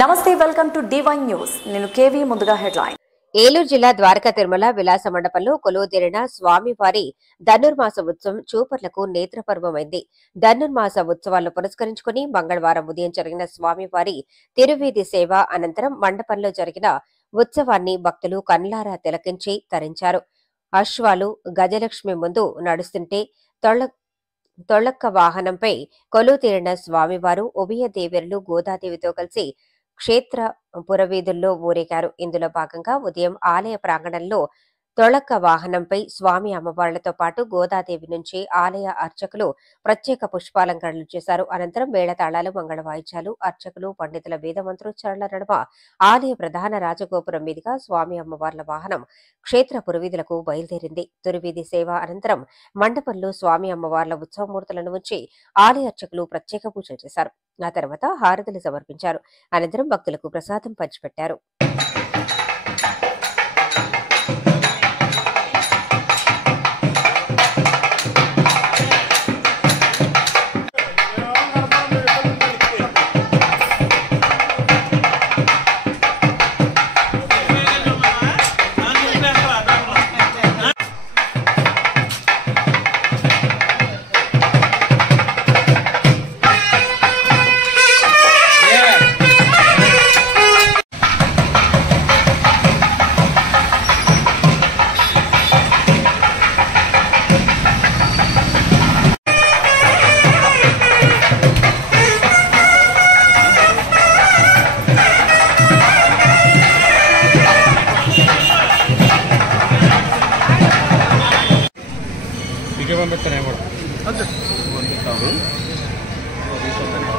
నమస్తే welcome to D1 news నేను KV ముందుగా హెడ్లైన్ ఏలూరు జిల్లా ద్వారకా తిరుమల విలాస మండపంలో కొలువుదీరిన స్వామివారి ధనుర్మాస ఉత్సవం చూపర్లకు నేత్రపర్వమైంది. ధనుర్మాస ఉత్సవాలను పురస్కరించుకుని మంగళవారం ఉదయం జరిగిన స్వామివారి తిరువీధి సేవ అనంతరం మండపంలో జరిగిన ఉత్సవాన్ని భక్తులు కన్నులారా తిలకించి తరించారు. అశ్వాలు గజలక్ష్మి ముందు నడుస్తుంటే తొళ్లక్క వాహనంపై కొలువుతీరిన స్వామివారు ఉభయ దేవేరులు గోదాదేవితో కలిసి క్షేత్ర పురవీధుల్లో ఊరేగారు. ఇందులో భాగంగా ఉదయం ఆలయ ప్రాంగణంలో తొళక్క వాహనంపై స్వామి అమ్మవార్లతో పాటు గోదాదేవి నుంచి ఆలయ అర్చకులు ప్రత్యేక పుష్పాలంకరణలు చేశారు. అనంతరం మేళతాళాలు, మంగళ వాయిద్యాలు, అర్చకులు, పండితుల వేద మంత్రోచ్చారణల నడుమ ఆలయ ప్రధాన రాజగోపురం మీదుగా స్వామి అమ్మవార్ల వాహనం క్షేత్ర పురవీధులకు బయలుదేరింది. తురువీధి సేవ అనంతరం మండపంలో స్వామి అమ్మవార్ల ఉత్సవమూర్తులను ఉంచి ఆలయ అర్చకులు ప్రత్యేక పూజలు చేశారు. ఆ తర్వాత హారతులు సమర్పించారు. అనంతరం భక్తులకు ప్రసాదం పంచిపెట్టారు.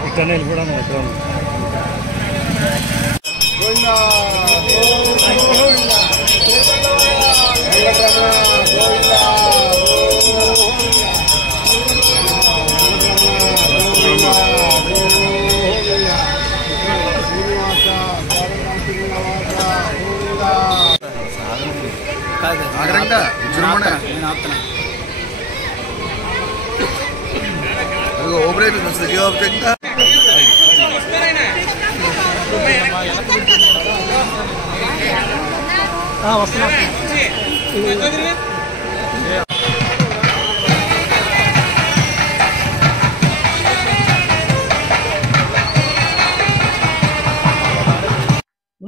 ఇక్కడనే కూడా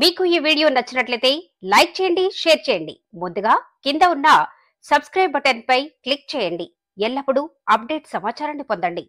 మీకు ఈ వీడియో నచ్చినట్లయితే లైక్ చేయండి, షేర్ చేయండి. ముందుగా కింద ఉన్న సబ్స్క్రైబ్ బటన్ పై క్లిక్ చేయండి. ఎల్లప్పుడూ అప్డేట్ సమాచారాన్ని పొందండి.